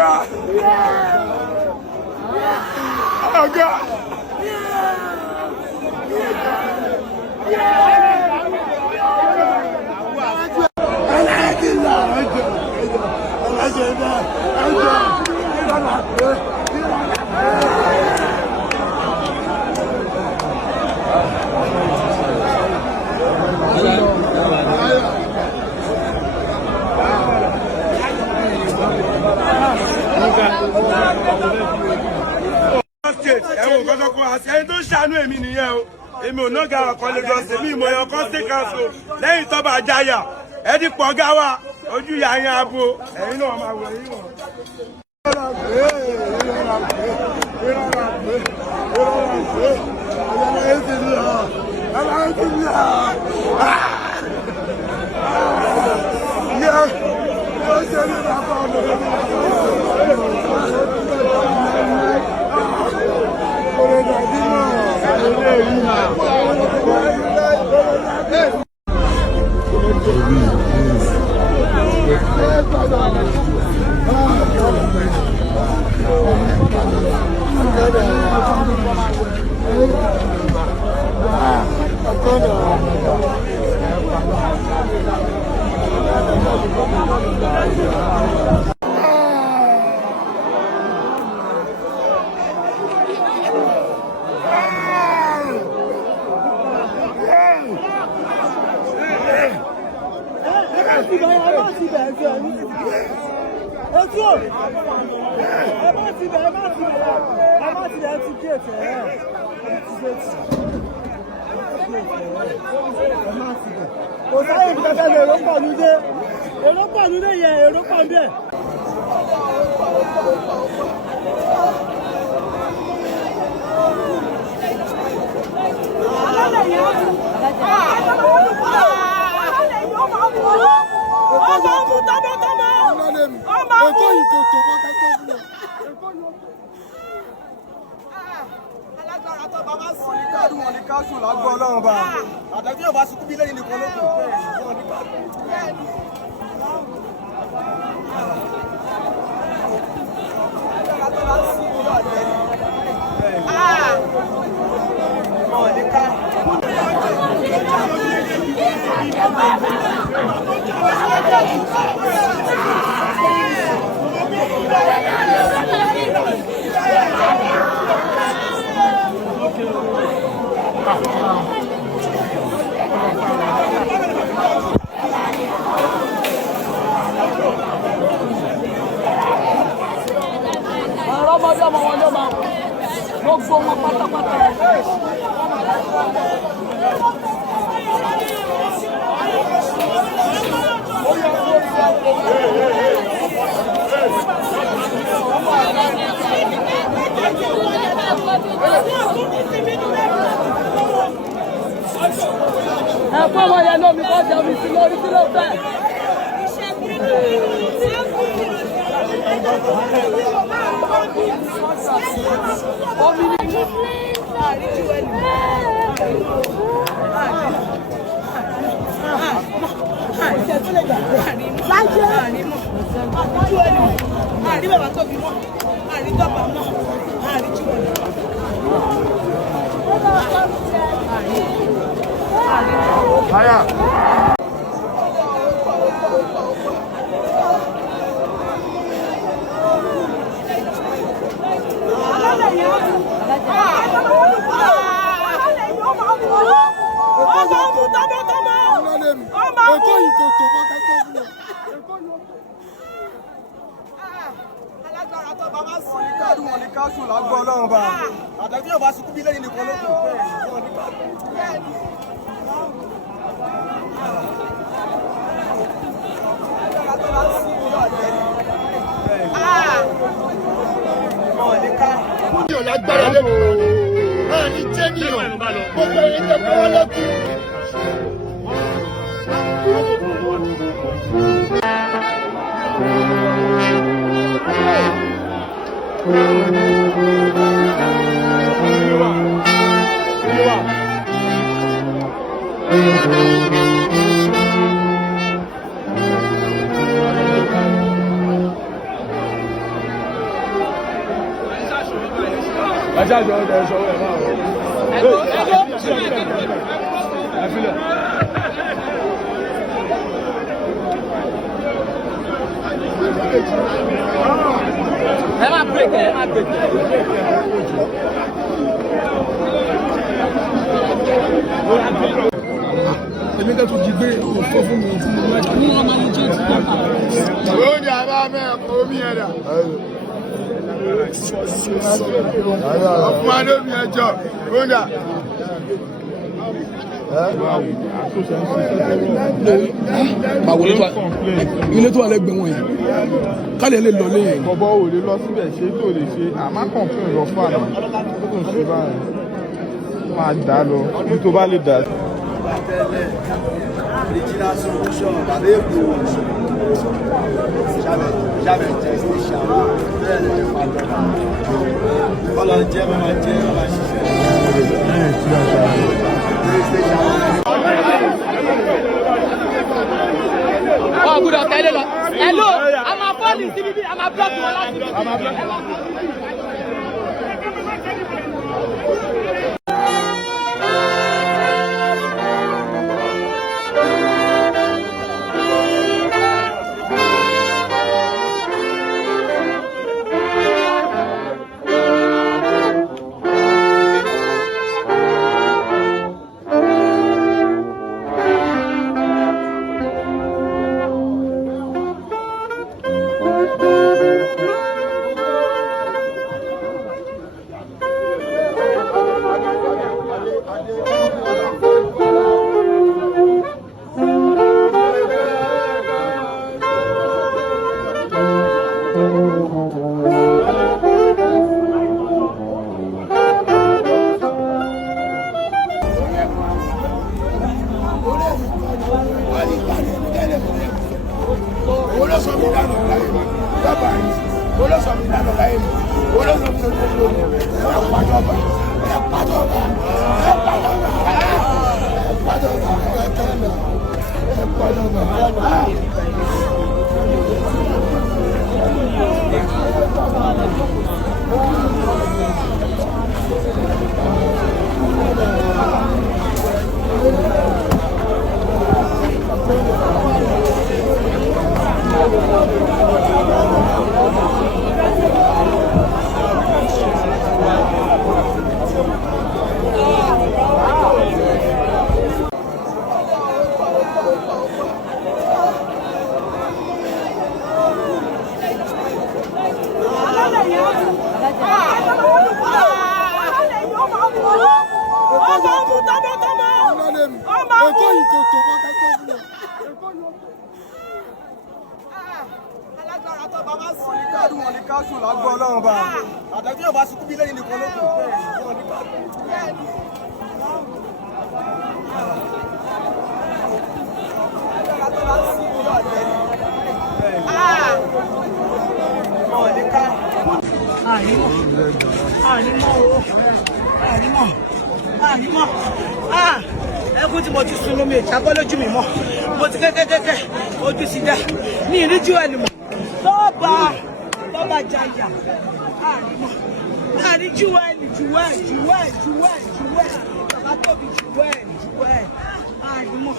God. Oh God. Ẹni tó ṣàánú èmi nìyẹn o èmi ò ná ga ọkàn Lagos èmi ìmọ̀ ẹ̀yàn kan state council lẹ́yìn tọ́ba àjáyà ẹni pọ̀ gá wa ojú ìyá yẹn abo ẹ̀yin náà máa wọ̀ ẹ̀yin wọ̀. Ajá jọ ọdẹ ṣọwọ́ ẹ̀ máa wọ̀. Ẹ máa break ẹ máa break. Èmi kẹ́ tó jí gbé òfò fún mi tí mo máa ní ọmọ ní jẹ́ ti pàpà. Ó ní àbá mẹ́ẹ̀kọ́ omi ẹ̀dà. Ọ̀fun adómi ẹjọ́, ó dà. Báwo ilé tó wà lẹ́gbẹ̀ẹ́ wọn yìí kálẹ̀ lè lọ lé yẹn. Bọ̀bọ̀ ò lè lọ síbẹ̀ ṣe tó lè ṣe àmá kọ̀ǹfún lọ fún àná tó ń ṣe báyìí máa dá lọ bí tó bá lè dá. Original solution bàbá èkó jábẹ̀ jẹ́ sí ìṣàwọ̀ bẹ́ẹ̀ lè jẹ́ pàtó kọ́lọ̀ jẹ́ máa jẹ́ máa ṣiṣẹ́. Oh, good of hello. Hello, I'm a police CBD, I'm a block you ẹkún tí mo ti sun lómi ìjábọ́ lójú mi mọ́ mo ti kékékéké ojú sí dá ní ìríjú ẹni mọ́ tọ́ba jàyà àní júwẹ́ẹ̀lì bàbá tóbi júwẹ́ẹ̀lì àní mọ́